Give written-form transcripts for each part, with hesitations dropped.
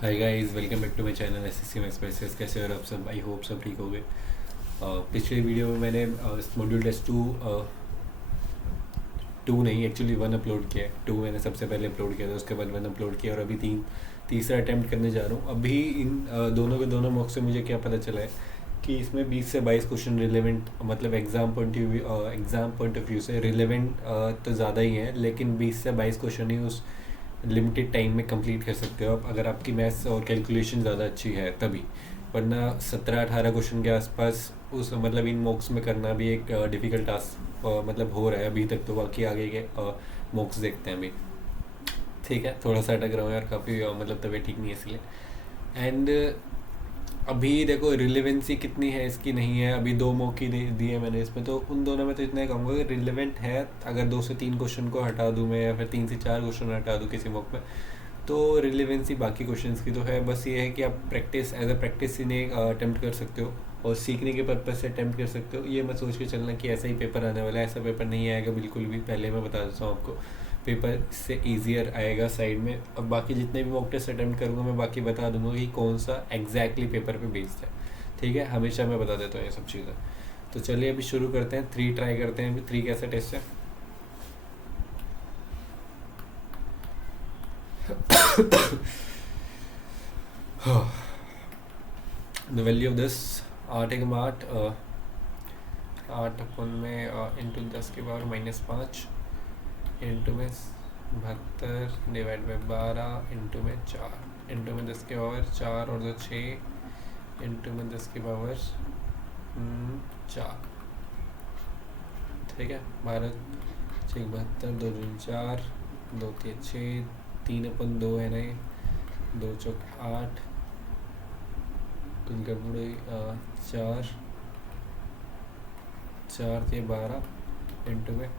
Hi guys, welcome back to my channel SSC expresses. कैसे हो आप सब? आई होप सब ठीक हो गए। पिछले वीडियो में मैंने मॉड्यूल टेस्ट टू नहीं, एक्चुअली वन अपलोड किया है। टू मैंने सबसे पहले अपलोड किया था, उसके बाद वन अपलोड किया और अभी तीसरा अटैम्प्ट करने जा रहा हूँ। अभी इन दोनों के दोनों मॉक से मुझे क्या पता चला है कि इसमें 20 से 22 क्वेश्चन रिलेवेंट, मतलब एग्ज़ाम पॉइंट ऑफ व्यू से रिलेवेंट तो ज़्यादा ही है, लेकिन 20 से 22 क्वेश्चन ही उस लिमिटेड टाइम में कंप्लीट कर सकते हो आप, अगर आपकी मैथ्स और कैलकुलेशन ज़्यादा अच्छी है तभी। वरना 17-18 क्वेश्चन के आसपास उस मतलब इन मॉक्स में करना भी एक डिफ़िकल्ट टास्क मतलब हो रहा है अभी तक। तो बाकी आगे के मॉक्स देखते हैं अभी। ठीक है, थोड़ा सा अटक रहा हूँ यार, काफ़ी मतलब तबीयत ठीक नहीं है इसलिए। एंड अभी देखो रिलेवेंसी कितनी है इसकी, नहीं है। अभी दो मौके दिए मैंने इसमें, तो उन दोनों में तो इतना ही कहूँगा कि रिलेवेंट है। अगर 2 से 3 क्वेश्चन को हटा दूँ मैं, या फिर 3 से 4 क्वेश्चन हटा दूँ किसी मौके में, तो रिलेवेंसी बाकी क्वेश्चंस की तो है। बस ये है कि आप प्रैक्टिस एज अ प्रैक्टिस इन्हें अटेम्प्ट कर सकते हो और सीखने के पर्पज़ से अटेम्प्ट कर सकते हो। ये मत सोच के चलना कि ऐसा ही पेपर आने वाला है। ऐसा पेपर नहीं आएगा बिल्कुल भी, पहले मैं बता देता हूँ आपको। पेपर से ईजियर आएगा साइड में। अब बाकी जितने भी मॉक टेस्ट अटेम्प्ट करूँगा मैं, बाकी बता दूंगा कि कौन सा एग्जैक्टली पेपर पे बेस्ड है। ठीक है, हमेशा मैं बता देता हूँ ये सब चीज़ें। तो चलिए अभी शुरू करते हैं। 3 ट्राई करते हैं अभी। 3 कैसा टेस्ट है? द वैल्यू ऑफ दिस, 8 एकम 8, 8 अपन में इंटू 10 की पावर -5, इंटू में 72 डिवाइड बाई 12, इंटू में 4, इंटू में 10 की पावर 4 और 2 6, इंटू में 10 की पावर 4। ठीक है, 12 6 72, 2 दूनी 4, 2 3 6, 3/2 है ना ये, 2 चौक 8, कुछ गड़बड़ी 4 4 × 12, इंटू में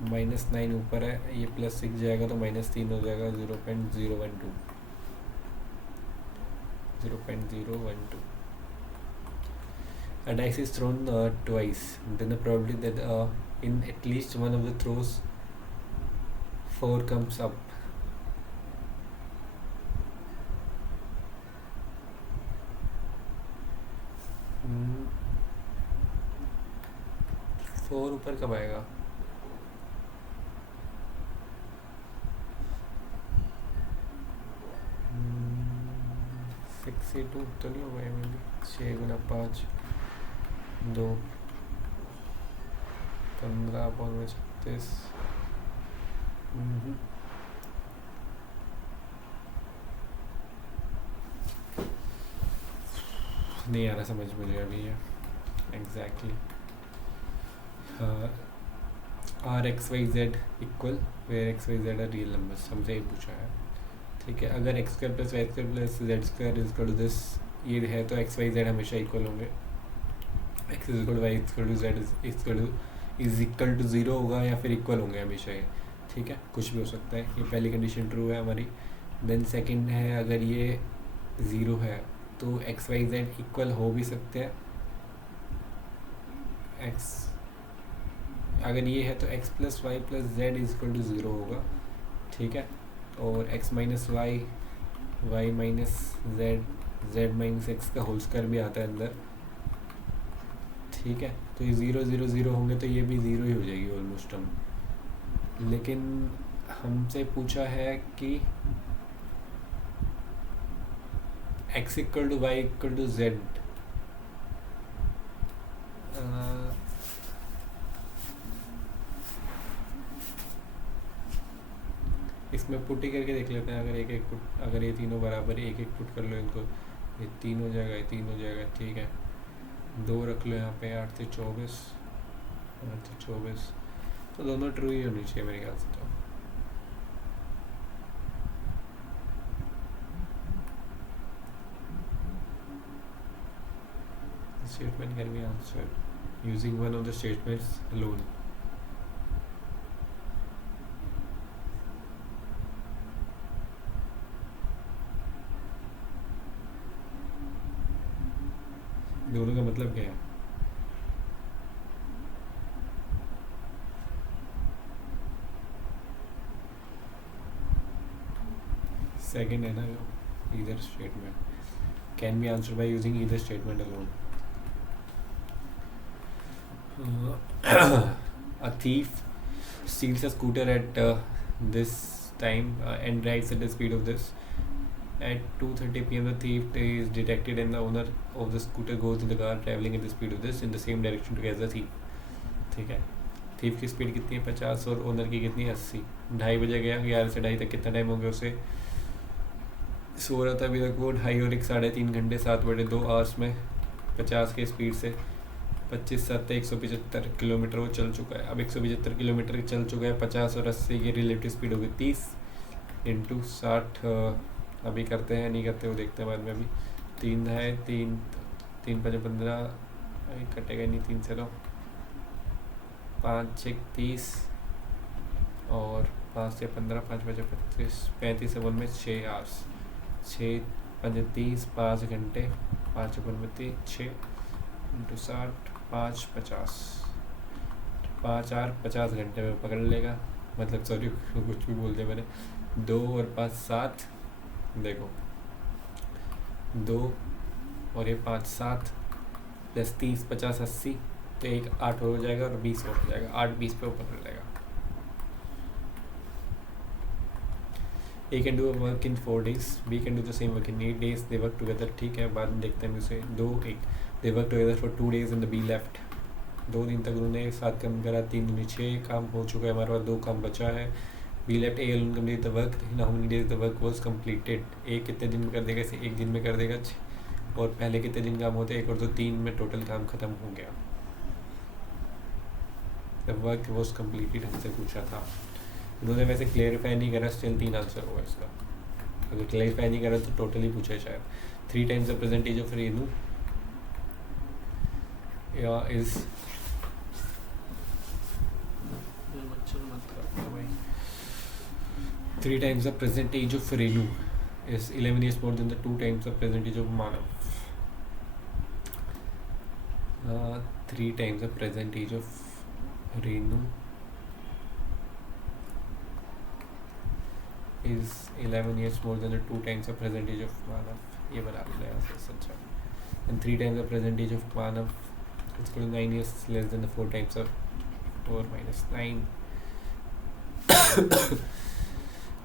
-9 ऊपर है, ये +6 जाएगा तो -3 हो जाएगा। 0.012, 0.012। A dice is thrown twice, then the probability that in at least one of the throws 4 comes up. Hmm, 4 ऊपर कब आएगा? Hmm, 62 तो नहीं होगा, मे बी 6 × 5 2, 15/36। नहीं आ रहा समझ मुझे अभी ये exactly. R(x, y, z) equal where x, y, z are real numbers, हमसे ये पूछा है। ठीक है, अगर x² + y² + z² equal to this ये है, तो x, y, z हमेशा इक्वल होंगे। x = y = z is equal to 0 होगा या फिर इक्वल होंगे हमेशा ये। ठीक है, कुछ भी हो सकता है। ये पहली कंडीशन ट्रू है हमारी। देन सेकंड है, अगर ये 0 है तो x, y, z इक्वल हो भी सकते हैं। x अगर ये है तो x + y + z equal to 0 होगा। ठीक है, और x - y, y - z, z - x का होल स्क्वायर भी आता है अंदर। ठीक है, तो ये 0 0 0 होंगे तो ये भी 0 ही हो जाएगी ऑलमोस्ट हम। लेकिन हमसे पूछा है कि x = y = z। इसमें पुट ही करके देख लेते हैं। अगर एक एक पुट, अगर ये तीनों बराबर, एक एक पुट कर लो इनको, ये 3 हो जाएगा, ये 3 हो जाएगा। ठीक है, 2 रख लो यहाँ पे, 8 से 24, 8 से 24, तो दोनों ट्रू ही होनी चाहिए मेरे ख्याल से। तो statement can be answered using one of the statements alone. दोनों का मतलब क्या है? सेकंड है ना जो, either statement can be answered by using either statement alone. A thief steals a scooter at this time and drives at the speed of this. At 2:30 p.m. the thief is detected and the owner of the scooter goes in the car traveling at the speed of this in the same direction to catch the thief. ठीक है, thief की speed कितनी है 50 और owner की कितनी है 80. 2:30 बजे गया, 11 से 2:30 तक कितना टाइम हो गया उसे, सो रहा था अभी तक वो 2.5 और 3.5 घंटे 7/2 आवर्स में 50 के स्पीड से 25/7 175 किलोमीटर वो चल चुका है. अब 175 किलोमीटर चल चुका है, 50 और 80 की रिलेटिव स्पीड होगी 30 इंटू 60. अभी करते हैं नहीं करते वो देखते हैं बाद में. अभी 3 है 3 5 15 कटेगा नहीं 3 से, तो 5 6 30 और 5 से 15 5 5 25 35 से 1 में 6 आवर्स, 6 5 30 5 घंटे 5 25 6 इंटू 60 5 50 5 आवर 50 घंटे में पकड़ लेगा. मतलब सॉरी कुछ भी बोल दिया मैंने. 2 और 5 7, देखो 2 और ये 5 7 प्लस 30 50 80, तो एक 8 हो जाएगा और 20 हो जाएगा. 8 20 पे वो पकड़ लेगा. A can do a work in 4 days, B can do the same work in 8 days. They work together. ठीक है, बाद में देखते हैं उसे. 2 1 they work together for 2 days and the B left. 2 दिन तक उन्होंने साथ काम करा. 3 दूनी 6 काम हो चुका है हमारे पास, 2 काम बचा है. B left A alone complete the work. In how many days the work was completed? A कितने दिन में कर देगा इसे, 1 दिन में कर देगा. और पहले कितने दिन काम होते हैं, 1 और 2 3 में टोटल काम खत्म हो गया. The work was completed हमसे पूछा था. उन्होंने वैसे क्लेरिफाई नहीं करा, स्टिल 3 आंसर होगा इसका. अगर क्लेरिफाई नहीं करा तो टोटली पूछा है शायद. 3 times the percentage of Renu या is 3 times the present age of Renu is 11 years more than the 2 times the present age of Manav. 3 times the present age of Renu is 11 years more than the 2 times the present age of Manav. ये बना लिया सच्चा. And 3 times the present age of Manav is equal to 9 years less than the 4 times of 4 minus 9.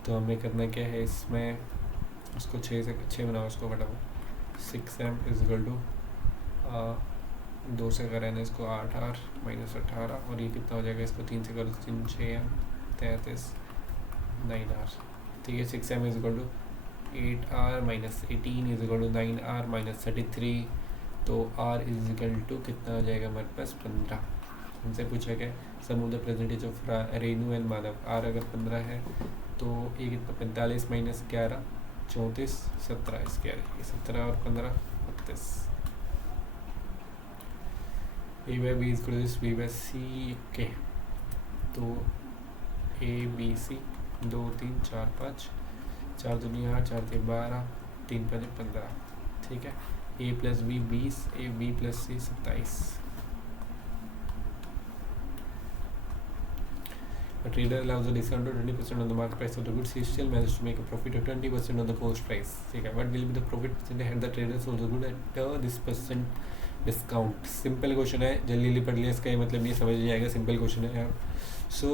तो हमें करना क्या है इसमें, उसको 6 बनाओ, उसको घटाओ. 6m इज इक्वल टू 2 से करें इसको 8r माइनस 18, और ये कितना हो जाएगा, इसको 3 से करो 3 6m 33 9r. ठीक है, 6m is equal to 8r minus 18 is equal to 9r minus 33. तो r इज इक्वल टू कितना हो जाएगा हमारे पास 15. हमसे पूछा क्या, sum of the percentage of Renu and Manav. r अगर 15 है तो ये कितना 45 माइनस 11 34 17 इसके 17 और 15 32. A by B is B by C के. तो ए बी सी 2 3 4 5 4 दूनी 8 4 3 12 3 5 15. ठीक है, A plus B 20, A B plus C 27. A trader allows a discount of 20% on the market price of the goods. He still managed to make a profit of 20% on the post price. ठीक है, what will be the profit percentage had the trader sold the good at this percent discount? Simple question है, जल्दी पढ़ लिया, इसका ये मतलब नहीं समझ नहीं आएगा. सिंपल क्वेश्चन है यार. सो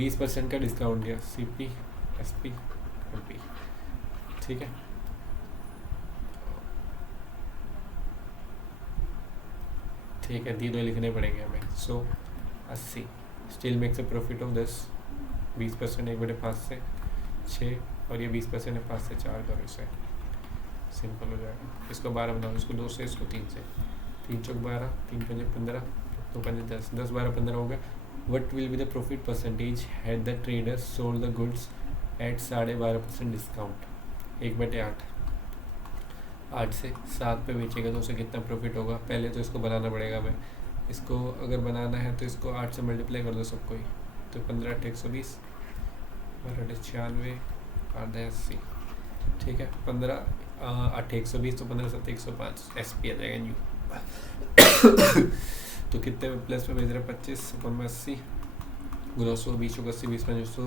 20% का डिस्काउंट दिया, C P S P M P. ठीक है, ठीक है, तीनों लिखने पड़ेंगे हमें. So 80 still makes a profit of 10. 20% 1/5 से 6 और ये 20% है 5 से 4 करो, इसे सिंपल हो जाएगा. इसको 12 बनाओ, इसको 2 से, इसको 3 से. 3 चौक 12 3 5 15 2 5 10 10 12 15 हो गया. What will be the profit percentage had the trader sold the goods at 12.5% discount. 1/8 8 से 7 पे बेचेगा तो उसे कितना प्रॉफिट होगा. पहले तो इसको बनाना पड़ेगा हमें. इसको अगर बनाना है तो इसको 8 से मल्टीप्लाई कर दो सबको ही. तो 15 8 120 12 96 8 80. ठीक है, 15 8 120 तो 15 7 105 एस पी आ जाएगा न्यू. तो कितने में प्लस में भेज रहे 25 1 में 80 गुना 100 20 80 20 5 100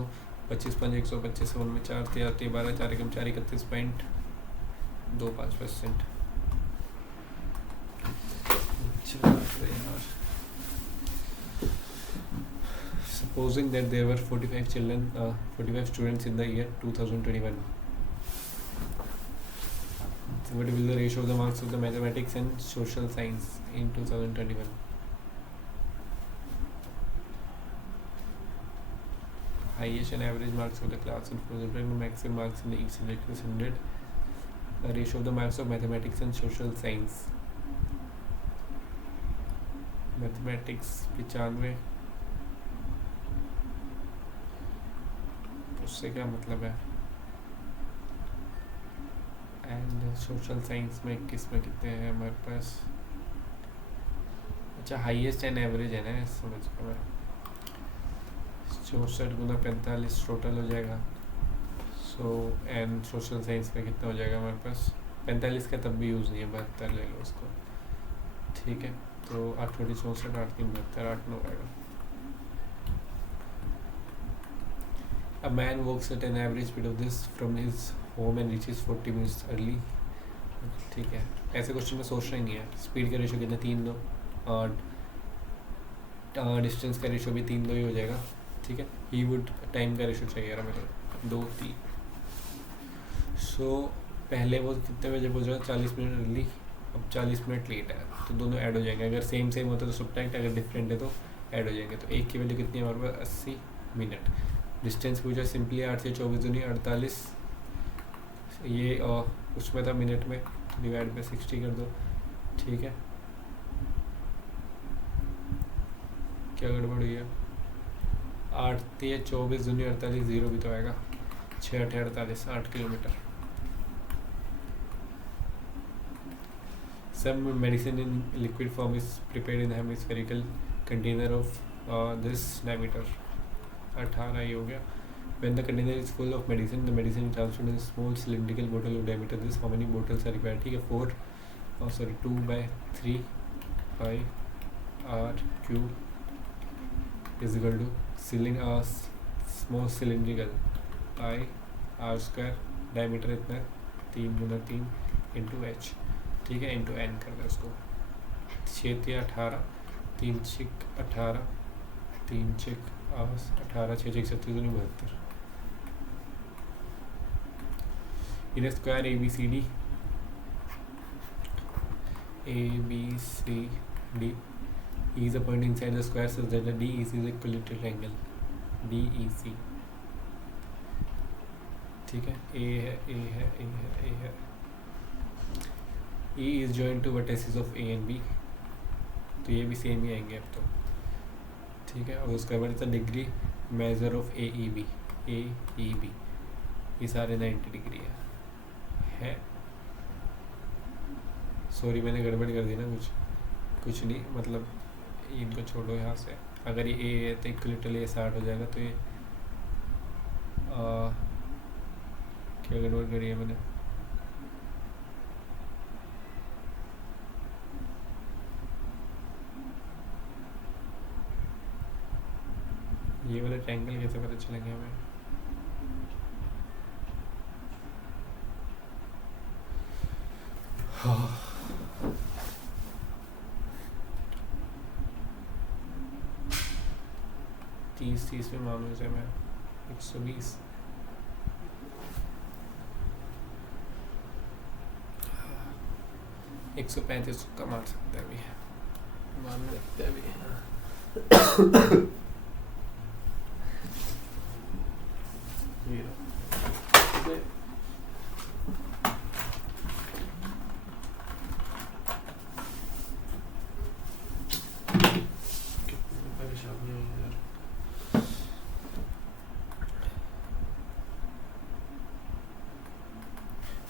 25 5 125 1 में 4 13 12 4 एकम 4 31 point 2-5%। Supposing that there were 45 students in the year 2021, so what will the ratio of the marks of the mathematics and social science in 2021? Highest and average marks of the class in 2021, maximum marks in the each subject is 100. The ratio of the marks of mathematics and social science. Mathematics 95, उससे क्या मतलब है? And social science में किस में कितने हैं हमारे पास? अच्छा, हाईएस्ट एंड एवरेज है ना, समझ गया मैं। 64 गुना 45 टोटल हो जाएगा। सो एंड सोशल साइंस में कितना हो जाएगा हमारे पास? 45 का तब भी यूज़ नहीं है, 72 ले लो उसको, ठीक है। तो 8 थोड़ी 64, 8 3 72, 8 9 आएगा। A man walks at an average speed of this from his home and reaches 40 minutes early. ठीक है, ऐसे क्वेश्चन में सोचना ही नहीं है। स्पीड का रेशो कितना? 3 2, और डिस्टेंस का रेशो भी 3 2 ही हो जाएगा, ठीक है। ही वुड टाइम का रेशो चाहिए यार मेरे 2 3। सो पहले वो कितने बजे पहुँच रहा है? 40 मिनट अर्ली, अब 40 मिनट लेट है, तो दोनों ऐड हो जाएंगे। अगर सेम होता है तो सब्ट्रैक्ट, अगर डिफरेंट है तो ऐड हो जाएंगे। तो एक की वैल्यू कितनी है हमारे पास? 80 मिनट। डिस्टेंस पूछा सिंपली, 8 से 24 दूनी 48, ये उसमें था मिनट में, डिवाइड बाई 60 कर दो, ठीक है। क्या गड़बड़ हुई है? 8 से 24 दूनी 48, 0 भी तो आएगा। 6 8 48, 8 kilometre. Some medicine in liquid form is prepared in hemispherical container of this diameter. 18 ही हो गया। When the container is full of medicine, the medicine is transferred in a small cylindrical bottle of diameter this. How many bottles are required? ठीक है, 2/3 pi r cube is equal to small cylindrical pi r square, diameter इतना 3 गुना 3 into h, ठीक है, into n कर दे उसको। 6 3 18, 3 6 18, 3 6 18, 6 6 37 72। In a square ABCD, E is a point inside the square such that the DEC is equilateral triangle DEC, ठीक है। A है, A है, A है, A है। E is joined to vertices of A and B, तो ये भी same ही आएंगे अब तो, ठीक है। और उसका what is the degree measure of AEB, ये सारे 90 डिग्री है। सॉरी मैंने गड़बड़ कर दी ना, कुछ नहीं, मतलब इनको छोड़ो यहाँ से। अगर ये A है तो इक्वलिटरली ये 60 हो जाएगा, तो ये क्या गड़बड़ करी है मैंने? ये वाला ट्रायंगल कैसे पता चलेंगे हमें? हाँ, 30 में मामले से मैं 120, एक 135 का मार सकते हैं अभी, मारने लगते हैं अभी।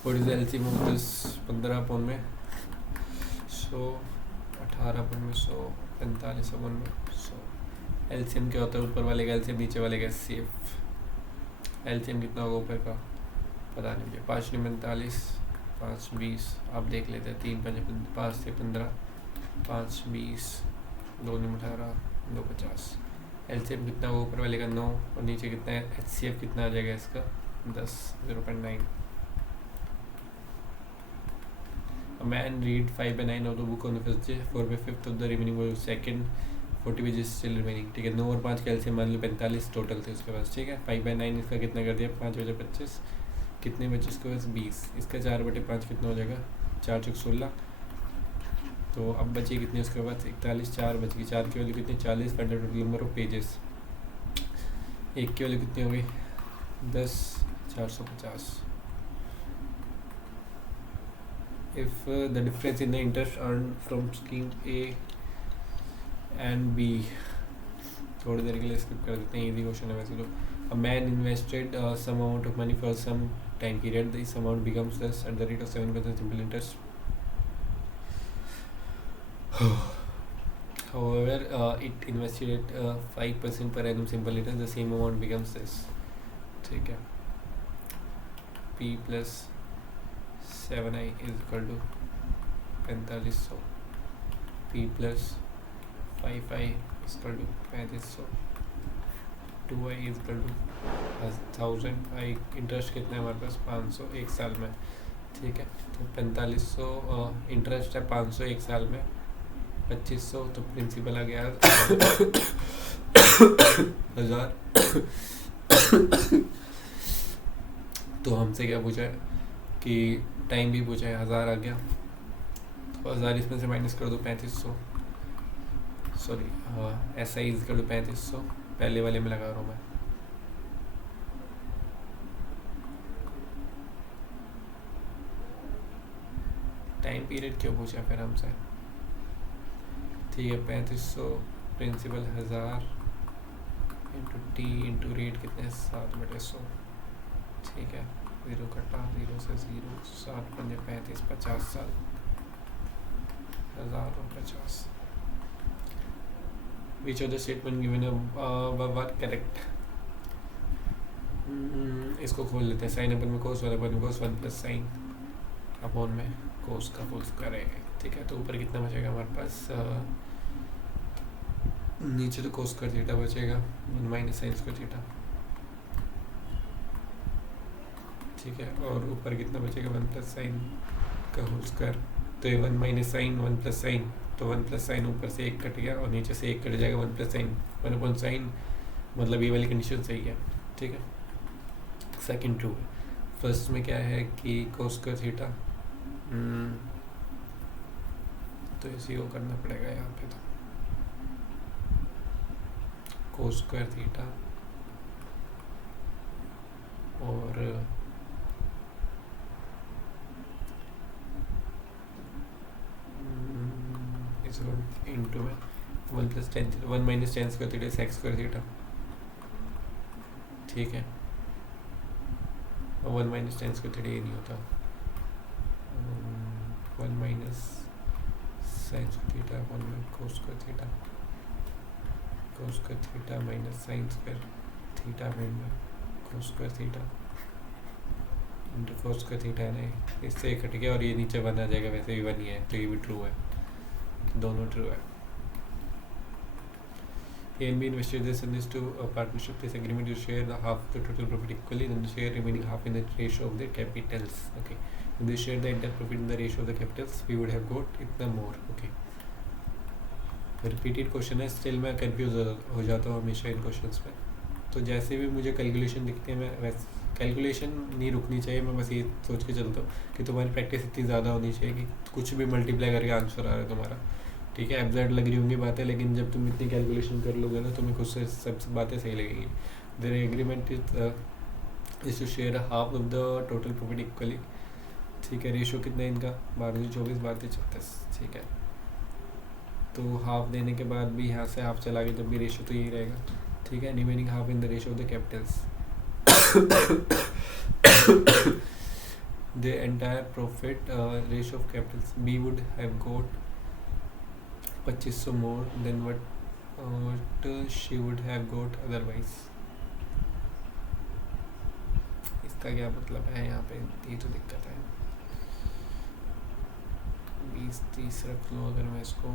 What is the LCM of this? 15 अपन में 100, 18 अपन में 100, 45 अपन में 100। LCM क्या होता है? ऊपर वाले का LCM, नीचे वाले का HCF। LCM कितना होगा ऊपर का? पता नहीं मुझे। 5 9 45, 5 20, आप देख लेते हैं। 3 5 से 15, 5 20, 2 9 18, 2 50। LCM कितना होगा ऊपर वाले का? 9, और नीचे कितना है? HCF कितना आ जाएगा इसका? 10, 0.9। Man read 5/9 of the book on the first day, 4/5 of the remaining of second, 40 pages still remaining. ठीक है, 9 और 5 कैल्शियम मान लो 45 टोटल थे उसके पास। ठीक है, 5/9 इसका कितना कर दिया, 5/25, कितने बचे उसके पास 20, इसका 4/5 कितना हो जाएगा, 4 चौक 16। तो अब बची कितनी उसके पास 41, 4 बच गई, 4 की वैल्यू कितनी 40, find total number of pages. एक की वैल्यू कितनी हो गई 10, 450। If the difference in the interest earn from scheme A and B, थोड़ी देर के लिए स्किप कर देते हैं, इजी क्वेश्चन है वैसे तो। A man invested some amount of money for some time period, this amount becomes दस at the rate of 7% simple interest. However, it invested at 5% per annum simple interest, the same amount becomes this. ठीक है, P plus 7i is equal to 4500, P plus 5i is equal to 3500, 2i is equal to 1000, i interest कितना है हमारे पास 500 एक साल में। ठीक है, तो 4500 इंटरेस्ट है 500 एक साल में, 2500 तो प्रिंसिपल आ गया 1000। तो हमसे क्या पूछा है कि टाइम भी पूछा है, 1000 आ गया, तो 1000 इसमें से माइनस कर दो 3500, सॉरी एस आई इज कर दो 3500, पहले वाले में लगा रहा हूँ मैं। टाइम पीरियड क्यों पूछा फिर हमसे। ठीक है, 3500 principal 1000 into T into rate कितने 7/100। ठीक है, 0 कटा 0 से 0, 7 पंजे 35, 50 साल, 1000 और 50। Which of the statement given were correct. इसको खोल लेते हैं, साइन अपन में कोस, वाले अपन में कोस, 1 प्लस साइन अपॉन में कोस का होल स्क्वायर है। ठीक है, तो ऊपर कितना बचेगा हमारे पास, नीचे तो कोस स्क्वायर थीटा बचेगा माइनस साइन स्क्वायर थीटा। ठीक है, और ऊपर कितना बचेगा 1 प्लस साइन का होल स्क्वायर, तो ये 1 माइनस साइन 1 प्लस साइन, तो 1 प्लस साइन ऊपर से 1 कट गया और नीचे से 1 कट जाएगा, 1 प्लस साइन 1 अपॉन साइन, मतलब ये वाली कंडीशन सही है। ठीक है, सेकंड ट्रू। फर्स्ट में क्या है कि कोस स्क्वायर थीटा, तो इसी को करना पड़ेगा यहाँ पे, तो कोस स्क्वायर थीटा और इंटू में 1 plus 10 1 minus 10 square theta sex square theta. ठीक है, और 1 माइनस 10 स्क्वायर थीटा ये नहीं होता, 1 minus sine square theta 1 cos square theta, cos square theta minus sine square theta में cos square theta into cos square theta है ना, इससे कट गया और ये नीचे 1 आ जाएगा, वैसे भी 1 ही है, तो ये भी ट्रू है, दोनों ट्रू है। A and B invested this in this to a partnership. This agreement to share the half of the total profit equally, then share remaining half in the ratio of the capitals. Okay, if they share the entire profit in the ratio of the capitals, we would have got इतना more. Okay, repeated question है, still मैं confuse हो जाता हूँ हमेशा इन questions में। तो जैसे भी मुझे कैलकुलेशन दिखते हैं, मैं वैसे कैलकुलेशन नहीं रुकनी चाहिए, मैं बस ये सोच के चलता हूँ कि तुम्हारी प्रैक्टिस इतनी ज़्यादा होनी चाहिए कि कुछ भी मल्टीप्लाई करके आंसर आ रहा है तुम्हारा। ठीक है, एब्जर्ड लग रही होंगी बातें, लेकिन जब तुम इतनी कैलकुलेशन कर लोगे ना, तुम्हें खुद से सब बातें सही लगेंगी। Their agreement is to share half of the total profit equally. ठीक है, रेशो कितना है इनका 12/24, 12/36। ठीक है, तो हाफ देने के बाद भी यहाँ से हाफ चला गया, जब भी रेशो तो यही रहेगा। ठीक है, remaining half in the ratio of the capitals. The entire profit ratio of capitals, B would have got 2500 more than what she would have got otherwise। इसका क्या मतलब है यहाँ पे, ये तो दिक्कत है। 20-30 रख लूँ अगर मैं इसको।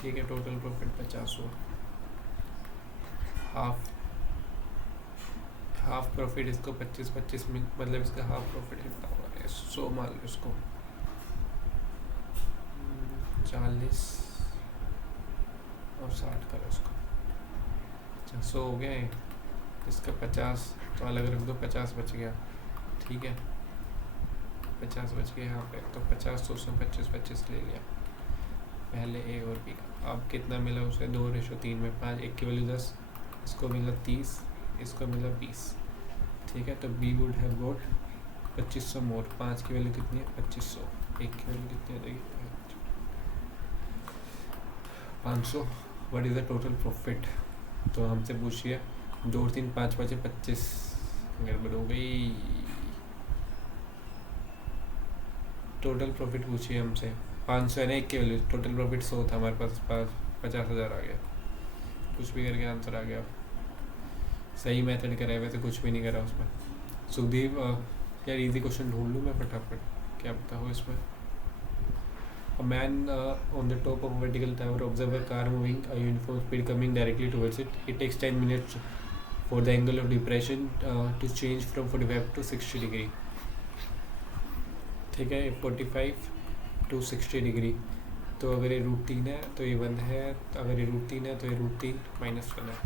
ठीक है, टोटल प्रॉफिट 50 हो, हाफ प्रॉफिट इसको 25 मतलब इसका हाफ प्रॉफिट कितना होगा, 100 मान लो इसको, 40 और 60 करो इसको, 100 हो गया है, इसका 50 तो अलग रख दो, 50 बच गया, ठीक है, 50 बच गया यहाँ पे, तो 50 तो उसने 25 ले लिया पहले ए और बी का। अब कितना मिला उसे, 2:3 में 5, एक की वैल्यू 10, इसको मिला 30, इसको मिला 20, ठीक है। तो बी वुड हैव गॉट 2500 मोर, 5 की वैल्यू कितनी है 2500, एक की वैल्यू कितनी हो जाएगी 500। What is the total profit, तो हमसे पूछिए 2 और 3 5 5 25, गड़बड़ हो गई, टोटल प्रॉफिट पूछिए हमसे, 500 है ना एक की वैल्यू, टोटल प्रॉफिट 100 था हमारे पास, 50,000 आ गया, कुछ भी करके आंसर आ गया। सही मेथड करा है वैसे, कुछ भी नहीं करा उसमें। सुखदीप यार इजी क्वेश्चन ढूंढ लूँ मैं फटाफट, क्या पता हो इसमें। A man on the top of a vertical tower observe a car moving a uniform speed coming directly towards it. It takes 10 minutes for the angle of depression to change from 45 to 60 degree, ठीक है, 45 to 60 degree. तो अगर ये √3 है तो ये 1 है, अगर ये √3 है तो ये √3 -1 है,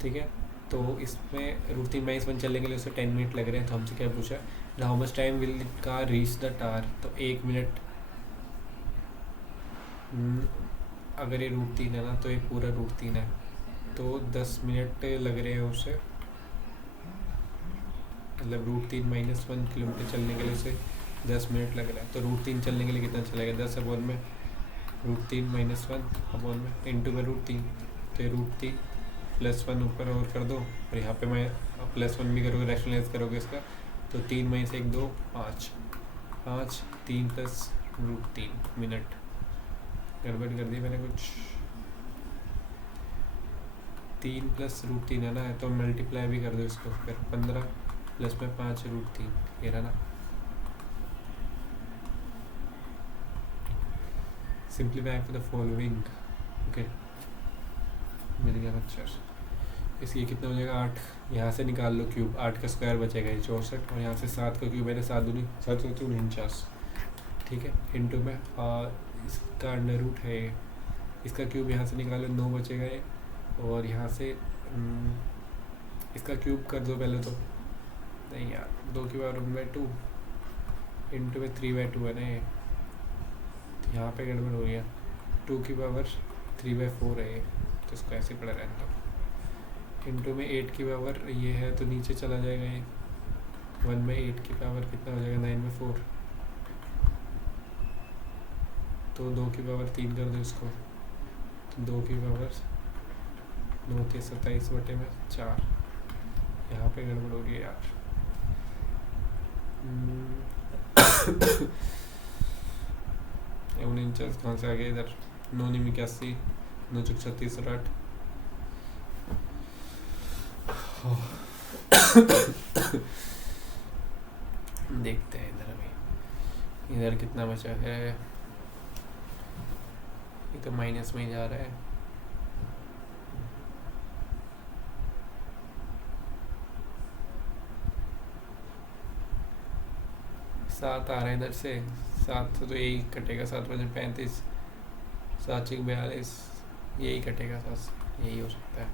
ठीक है। तो इसमें √3 -1 चलने के लिए उससे 10 मिनट लग रहे हैं, तो हमसे क्या पूछा, how much time will car reach the tower, तो 1 मिनट, अगर ये √3 है ना तो ये पूरा √3 है, तो 10 मिनट लग रहे हैं उसे, मतलब √3 -1 किलोमीटर चलने के लिए उसे 10 मिनट लग रहा है। तो √3 चलने के लिए कितना चलेगा, 10 अपॉन में √3 -1 अपॉन में इंटू में √3, तो ये √3 +1 ऊपर और कर दो, और यहाँ पे मैं +1 भी करोगे, रैशनलाइज करोगे इसका, तो 3 में से 1 2 5 5 3 + √3 मिनट, गड़बड़ कर दी मैंने कुछ, 3 + √3 है ना, तो मल्टीप्लाई भी कर दो इसको, फिर 15 + में 5 √3, ये रहा ना। Simplify for the following, okay, मिल गया पिक्चर। इसकी कितना हो जाएगा 8, यहाँ से निकाल लो क्यूब, 8 का स्क्वायर बचेगा ये 64, और यहाँ से 7 का क्यूब है 7 दूनी 7 49, ठीक है, इंटू में इसका √ है, इसका क्यूब यहाँ से निकालो 9 बचेगा ये, और यहाँ से इसका क्यूब कर दो पहले, तो नहीं यार 2 की पावर 1/2 इंटू में 3/2 है ना ये, तो यहाँ पे गड़बड़ हो गया, 2 की पावर 3/4 है ये, तो इसको ऐसे पड़ा रहने दो, इंटू में 8 की पावर ये है तो नीचे चला जाएगा ये, 1/8 की पावर कितना हो जाएगा 9/4, तो 2 की पावर 3 कर दो इसको, तो 2 की पावर 9 × 27/4, यहाँ पे गड़बड़ हो रही है यार। 49 कहाँ से आ गया इधर, 9 × 81 9 × 36 8, देखते हैं इधर, अभी इधर कितना बचा है, ये तो माइनस में ही जा रहा है, 7 आ रहा है इधर से, 7 से तो यही कटेगा, 7 × 5 = 35, 7 × 6 = 42, यही कटेगा 7 से, यही हो सकता है।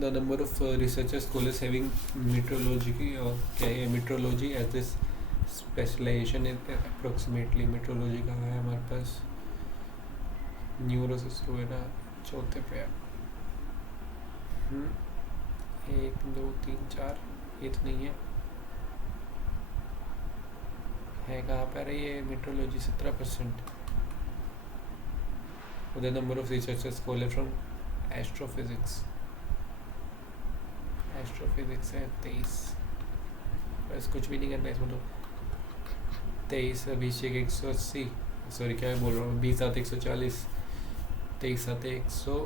The number of researchers scholars having meteorology क्या है, meteorology as this specialisation approximately, metrology कहाँ है हमारे पास, न्यूरो से शुरू है ना, चौथे पे है, 1 2 3 4, ये तो नहीं है कहाँ पर है ये, metrology 17%। The number of researchers scholar from astrophysics, astrophysics है 23, बस कुछ भी नहीं करना इसमें, तो 23 20 180, सॉरी क्या बोल रहा हूँ, 20 7 140, 23 7 100,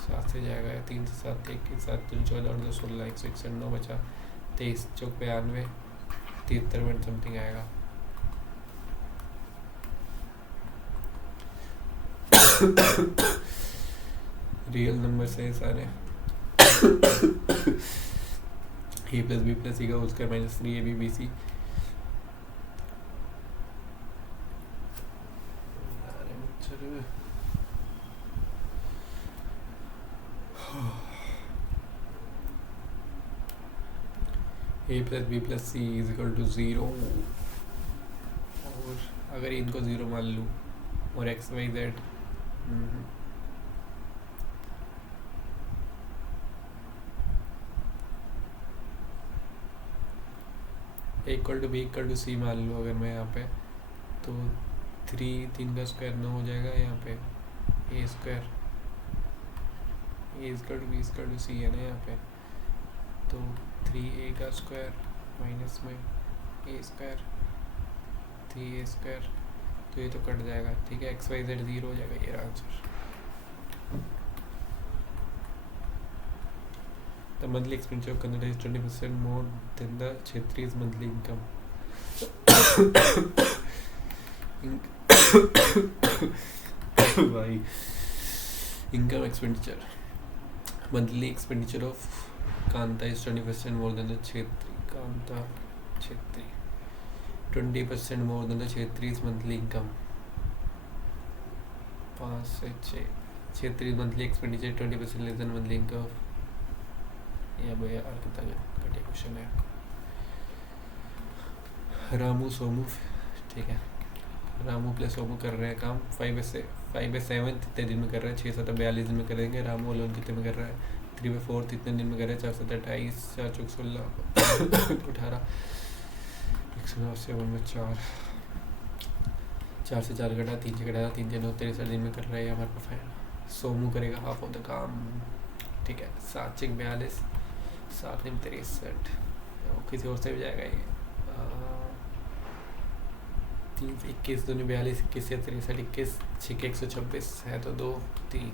7 से जाएगा 3 से 7 1 के 7 14 और 2 16 161 9 बचा, 23 चौक 92 73 मिनट समथिंग आएगा। रियल नंबर से सारे A plus B plus C का उसका -3 A B B C A plus B plus C is equal to 0 और अगर इनको 0 मान लूँ और X Y Z equal to B equal to C मान लूँ अगर मैं यहाँ पे तो 3 का स्क्वायर 9 हो जाएगा यहाँ पे A square A equal to B equal to C है ना यहाँ पे तो 3a का स्क्वायर माइनस में ए स्क्वायर 3a स्क्वायर तो ये तो कट जाएगा ठीक है एक्स वाई जेड 0 हो जाएगा ये answer. The monthly expenditure of Kannada is 20% more than the Kshetri's monthly income. Why? Income expenditure. Monthly expenditure of Kanta is 20% more than the Kshetri. Kanta Kshetri. 20% more than the Kshetri's monthly income. 5 से 6. Kshetri's monthly expenditure 20% less than monthly income. ये भैया और कितना घटिया question है। रामू सोमू ठीक है Ramu plus Somu कर रहे हैं काम 5/7 कितने दिन में कर रहे हैं 6/7 42 दिन में करेंगे। रामू अलोन कितने में कर रहा है 3/4 कितने दिन में कर रहे हैं 4/7 28 4 16 18 180 में 4 से 4 घटा 3 से घटा 3 से 9 63 दिन में कर रहा है हमारे पास। सोमू करेगा हाफ ऑफ द काम ठीक है 7 से 42 7 दिन 63 किसी और से भी जाएगा ये 3 से 21 2 42 21 से 63 21 6 के 126 है तो 2 3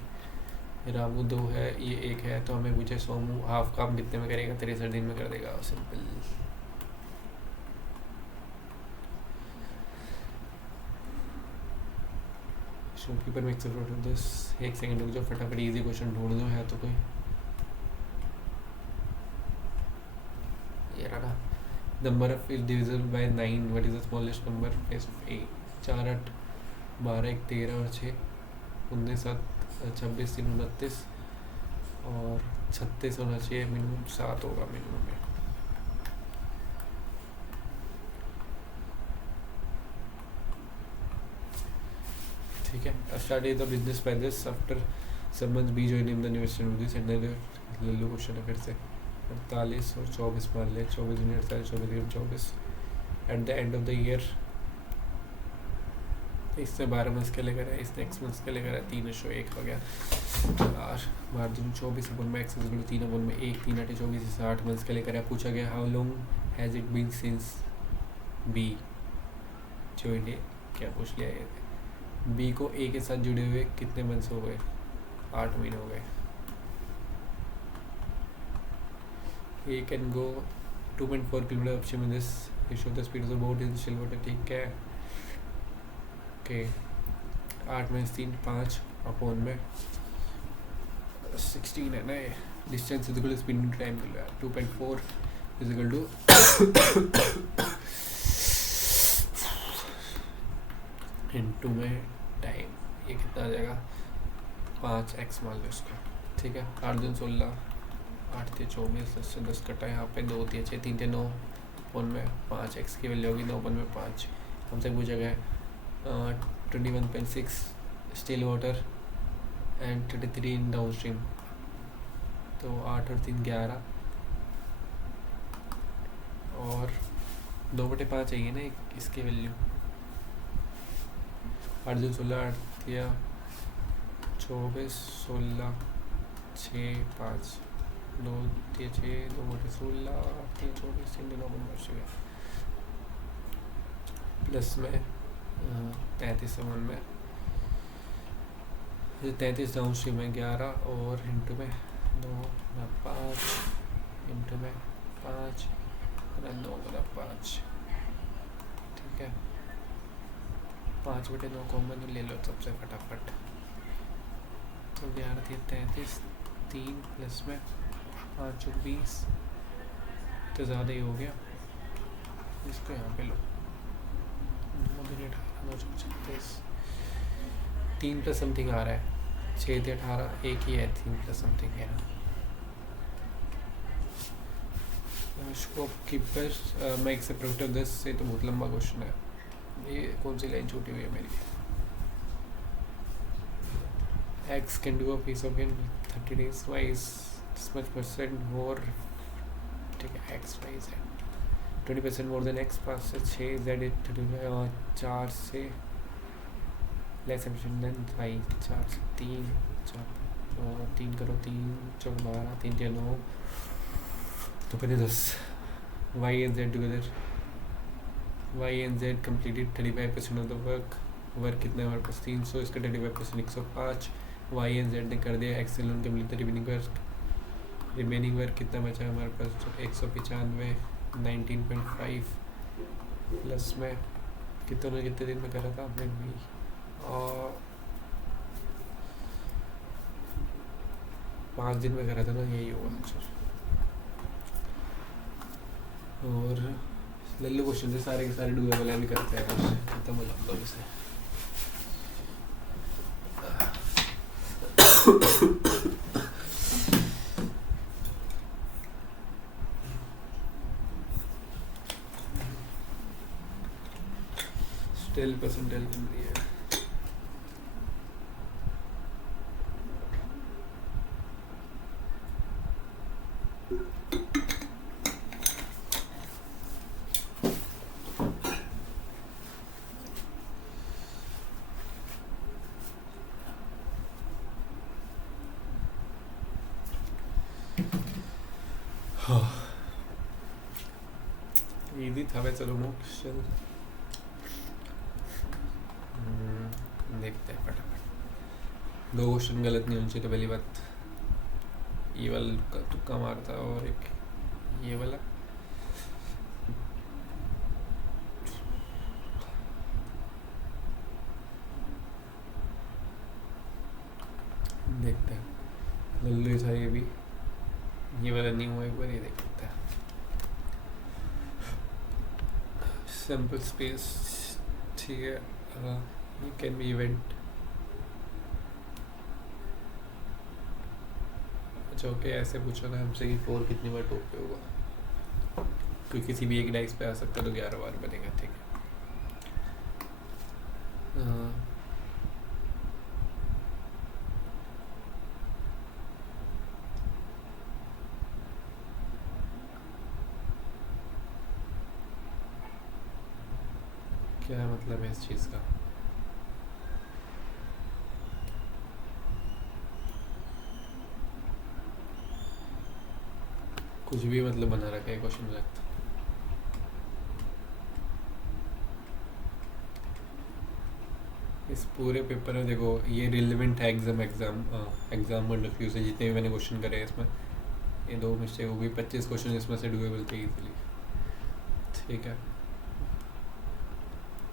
रामू 2 है ये 1 है तो हमें पूछे सोमू हाफ काम कितने में करेगा 63 दिन में कर देगा सिंपल। शॉपकीपर में एक्सेप्ट दिस एक सेकंड रुक जाओ फटाफट इजी क्वेश्चन ढूंढ दो है तो कोई number of is divisible by 9 what is the smallest number place of a 4 8 12 1 13 और 6 19 7 26 3 29 और 36 होना चाहिए मिनिमम 7 होगा मिनिमम में। ठीक है start the business by this after some months B joined in the university with this and then ले लो question है फिर से 48 और 24 मान ले 24 unit 24 at the end of the year इससे 12 मंथ्स के लिए करा है इसने एक्स मंथ्स के लिए करा है 3:1 हो गया और मार्जिन 24 अपन में एक्सेस 3 अपन में 1 3 8 24 से 8 मंथ्स के लिए करा है। पूछा गया how long has it been since B जो इंडिया क्या पूछ लिया है बी को ए के साथ जुड़े हुए कितने मंथ्स हो गए 8 महीने हो गए। A can go 2.4 km upstream in this issue the speed of the boat in still water ठीक है ओके 8 में 3 5 अपॉन में 16 है ना distance is equal to speed into time 2.4 is equal to into में टाइम ये कितना आ जाएगा 5x मान लो इसको ठीक है 8 दिन 16 8 थे 24 10 से 10 कटा यहाँ पे 2 थे 6 3 थे 9 अपन में 5x की वैल्यू होगी 9 अपन में 5 हमसे पूछा गया 21.6 still water and 33 in down stream तो 8 और 3 11 और 2/5 चाहिए ना इसकी वैल्यू 8 दिन 16 8 दिया 24 16 6 5 2 3 6 2/16 3 24 3 9 प्लस में 33 समन में 33 डाउन स्ट्रीम में 11 और इंटू में 9 5 इंटू में 5 9 5 ठीक है 5/9 कॉमन ले लो सबसे फटाफट तो क्या 11 3 33, 3 प्लस में 5 चौक 20, तो ज़्यादा ही हो गया। इसको यहाँ पे लो, 9 चौक 36, 3 प्लस समथिंग आ रहा है, 6 थे 18, एक ही है 3 प्लस समथिंग है ना। इसको कीपर मैं एक से प्रोडक्ट 10 से, तो बहुत लंबा क्वेश्चन है ये। कौन सी लाइन छूटी हुई है मेरी? X can do a piece of in 30 days, y is this much percent more, ठीक है, x y z 20% more than x, 5 से 6, z 4 से लेस एफिशिएंट देन y, 4 से 3, 3 करो, 3 चौक 12, 3 के 9, तो पहले 10। y and z together, y and z completed 35% of the work कितना है हमारे पास? 300, इसका 35% 105। y एंड z ने कर दिया एक्सेल उनके मिलते रिमेनिंग वर्क कितना बचा है हमारे पास? तो 195, 19.5 प्लस में कितने दिन में करा था आपने भी? और 5 दिन में करा था ना, यही होगा आंसर। और ले लो क्वेश्चन से सारे के सारे डूएबल है, भी करते हैं, खत्म हो जाता है इसे। स्टिल परसेंटाइल मिल रही है। इजी था वैसे चलो मोक्ष, देखते हैं फटाफट। 2 क्वेश्चन गलत नहीं होने चाहिए, तो पहली बात ये वाला तुक्का मारता, और एक ये वाला। देखते हैं, लल्लू था ये भी, ये वाला नहीं हुआ, एक बार ये देख लेते हैं। सैम्पल स्पेस, ठीक है, ये कैन बी इवेंट। अच्छा ओके, ऐसे पूछा था हमसे कि 4 कितनी बार टॉप पे होगा, कोई किसी भी एक डाइस पे आ सकता है, तो 11 बार बनेगा, ठीक है। क्या मतलब है इस चीज़ का? कुछ भी मतलब बना रखा है क्वेश्चन लगता। इस पूरे पेपर में देखो, ये रिलेवेंट है एग्जाम पॉइंट ऑफ व्यू से, जितने भी मैंने क्वेश्चन करे हैं इसमें, ये 2 मिस्टेक हो गई, 25 क्वेश्चन इसमें से डूएबल थे इजीली, ठीक है।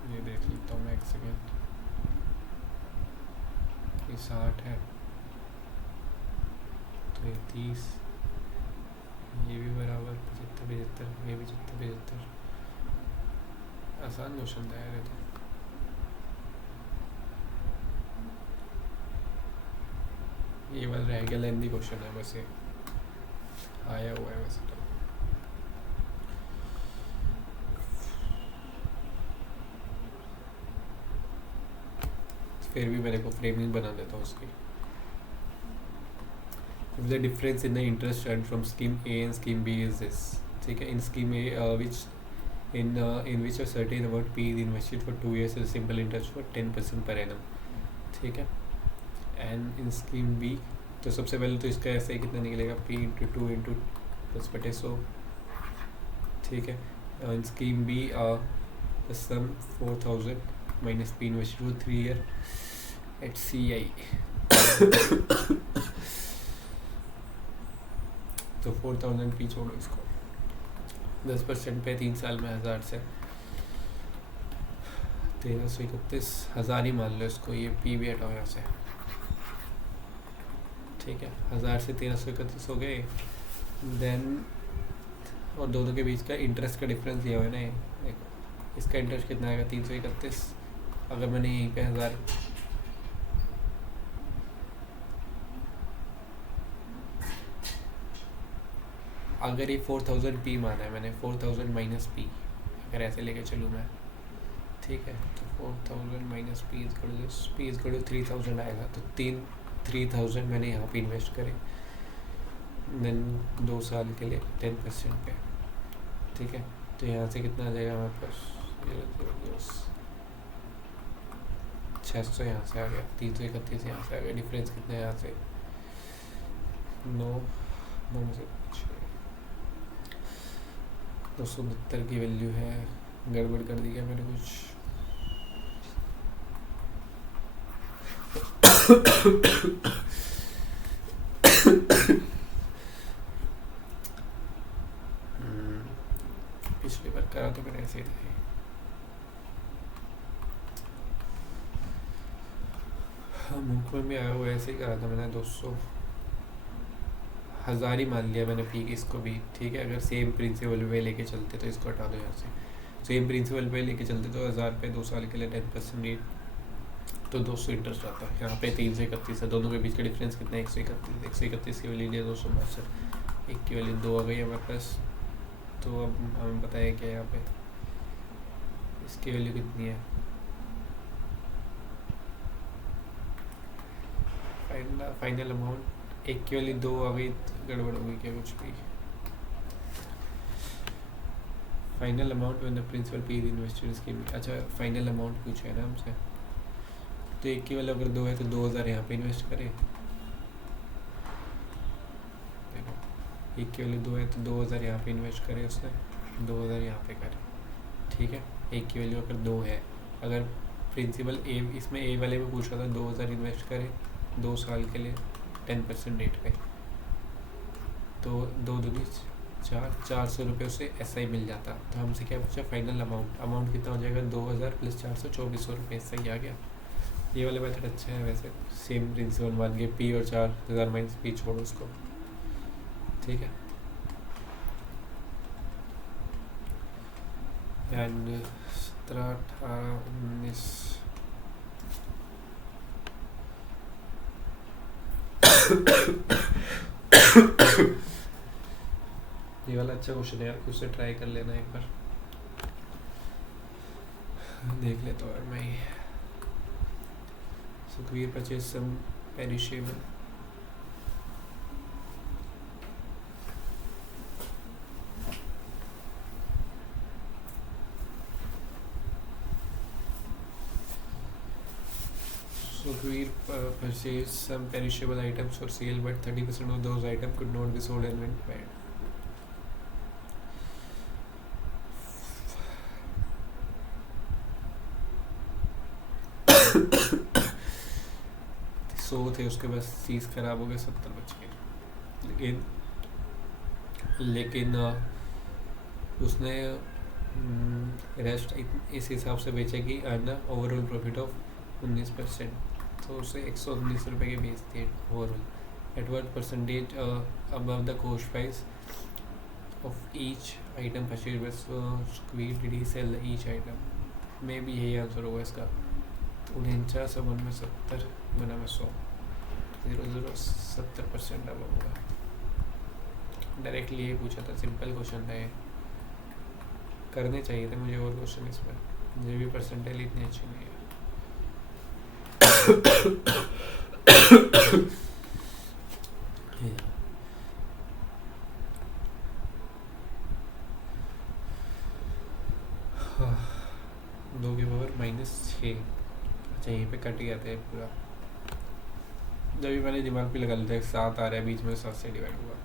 ये देख लेता हूँ मैं एक सेकेंड, ये 60 है, तो ये 30, ये भी बराबर 75, ये भी 75। आसान क्वेश्चन था यार ये तो। ये वाला रह गया, लेंथी क्वेश्चन है बस, ये आया हुआ है वैसे तो। फिर भी मैंने को फ्रेमिंग बना देता हूँ उसकी। If the difference in the interest earned from scheme A and scheme B is this, ठीक है। In scheme A, in which a certain amount P is invested for 2 years as simple interest for 10% per annum, ठीक है। And in scheme B, तो सबसे पहले तो इसका ऐसे कितना निकलेगा, P इंटू 2 इंटू 10/100, ठीक है। In scheme B, the sum 4,000 minus P invested for 3 year at CI तो 4,000 P छोड़ो इसको, 10% पे 3 साल में 1000 से 1331, 1000 ही मान लो इसको। ये P भी हटाओ यहाँ से, ठीक है, 1000 से 1331 हो गए। देन और दोनों के बीच का इंटरेस्ट का डिफरेंस ये हुआ है ना, देखो इसका इंटरेस्ट कितना आएगा 331। अगर मैंने यहीं पे 1000 अगर ये 4000 पी माना है मैंने, 4000 माइनस पी अगर ऐसे लेके चलूँ मैं, ठीक है, तो 4000 minus P is equal to 3000 आएगा। तो 3000 मैंने यहाँ पे इन्वेस्ट करे, देन 2 साल के लिए 10% पे, ठीक है। तो यहाँ से कितना आ जाएगा हमारे पास 600 यहाँ से आ गया, 331 यहाँ से आ गया। डिफरेंस कितना है यहाँ से 9 में से 272 की वैल्यू है। गड़बड़ कर दी क्या मैंने कुछ? पिछली बार करा तो मैंने ऐसे ही था। हाँ, मुख में भी आया हुआ ऐसे ही करा था मैंने। 1000 ही मान लिया मैंने पी इसको भी, ठीक है। अगर सेम प्रिंसिपल पे लेके चलते तो इसको हटा दो यहाँ से। सेम प्रिंसिपल पे लेके चलते तो 1000 पे 2 साल के लिए 10% रेट, तो 200 इंटरेस्ट आता है। यहाँ पे 331 है, दोनों के बीच का डिफरेंस कितना है 131 की वैल्यू 262, एक की वैल्यू 2 आ गई हमारे पास। तो अब हमें पता है क्या यहाँ पे इसकी वैल्यू कितनी है। फाइनल अमाउंट एक की वैल्यू 2 आ गई, तो गड़बड़ हो गई क्या कुछ भी। Final amount when the principal P is invested scheme. अच्छा, फाइनल अमाउंट पूछा है ना हमसे, तो एक की वैल्यू अगर 2 है तो 2000 यहाँ पे इन्वेस्ट करें। देखो एक की वैल्यू 2 है तो 2000 यहाँ पे इन्वेस्ट करे उसने, 2000 यहाँ पे करे, ठीक है। एक की वैल्यू अगर 2 है, अगर प्रिंसिपल ए इसमें ए वाले में पूछा था 2000 इन्वेस्ट करे 2 साल के लिए 10% रेट पे, तो 2 दूनी 400 रुपये उससे SI मिल जाता। तो हमसे क्या पूछा फाइनल अमाउंट कितना हो जाएगा 2000 प्लस 400 2400 रुपये। सही आ गया। ये वाला मेथड अच्छा है वैसे, सेम प्रिंसिपल मान के पी और 4000 माइनस पी छोड़ो उसको, ठीक है। एंड 17 18 19 ये वाला अच्छा क्वेश्चन है यार, खुद से ट्राई कर लेना एक बार, देख लेता हूँ मैं। Sukhveer purchase some perishable. Sukhveer purchased some perishable items for sale, but 30% of those items could not be sold and went bad. सो थे उसके पास, चीज़ खराब हो गई, 70 बच गए। लेकिन उसने रेस्ट इस हिसाब से बेचा कि अर्न ओवरऑल प्रॉफिट ऑफ 19%, तो उसे 119 रुपये की बेच दिए overall. At what percentage above the cost price of each item purchase by Sukhvir did he sell each item. मे भी यही आंसर होगा इसका। 49 में 70 गुना में 100, 70% अब होगा। डायरेक्टली ये पूछा था, सिंपल क्वेश्चन था ये, करने चाहिए थे मुझे और क्वेश्चन इसमें। मुझे भी परसेंटेज इतनी अच्छी नहीं है। दो की पावर -6। अच्छा, यहीं पे कट गया था ये पूरा। जब भी मैंने दिमाग पे लगा लिया 7 आ रहा है, बीच में 7 से डिवाइड हुआ,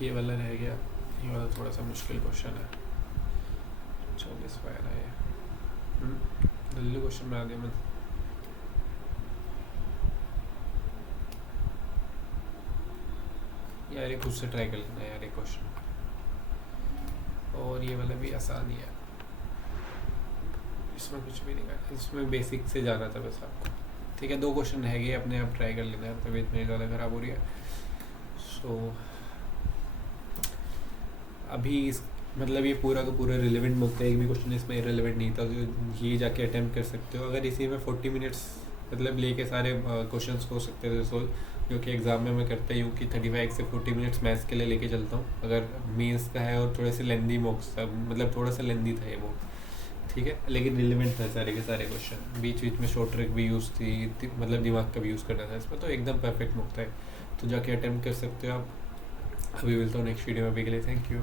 ये वाला रह गया। ये वाला थोड़ा सा मुश्किल क्वेश्चन है। 24 फायर है, जल्दी क्वेश्चन बना दिया मैंने। यार ये खुद से ट्राई कर लेना यार ये क्वेश्चन। और ये वाला भी आसान ही है, इसमें कुछ भी नहीं करना, इसमें बेसिक से जाना था बस आपको। ठीक है, 2 क्वेश्चन रह गए, अपने आप ट्राई कर लेना है, तबीयत मेरी ज़्यादा ख़राब हो रही है। सो अभी इस मतलब ये पूरा का पूरा रिलेवेंट मुक्त है, एक भी क्वेश्चन इसमें इरेलीवेंट नहीं था, तो ये जाके अटैम्प्ट कर सकते हो। अगर इसी में 40 मिनट्स मतलब लेके सारे क्वेश्चंस हो सकते थे सोल्व, जो कि एग्ज़ाम में मैं करता ही हूँ कि 35 से 40 मिनट्स मैथ्स के लिए लेके चलता हूँ। अगर मेंस का है और थोड़े से लेंदी मॉक्स था, मतलब थोड़ा सा लेंदी था ये मॉक, ठीक है, लेकिन रिलेवेंट था सारे के सारे क्वेश्चन। बीच बीच में शॉर्ट ट्रिक भी यूज़ थी, मतलब दिमाग का भी यूज़ करना था इसमें, तो एकदम परफेक्ट मुक्त है। तो जाके अटैम्प्ट कर सकते हो आप। अभी मिलता हूँ नेक्स्ट वीडियो में, अभी के लिए थैंक यू।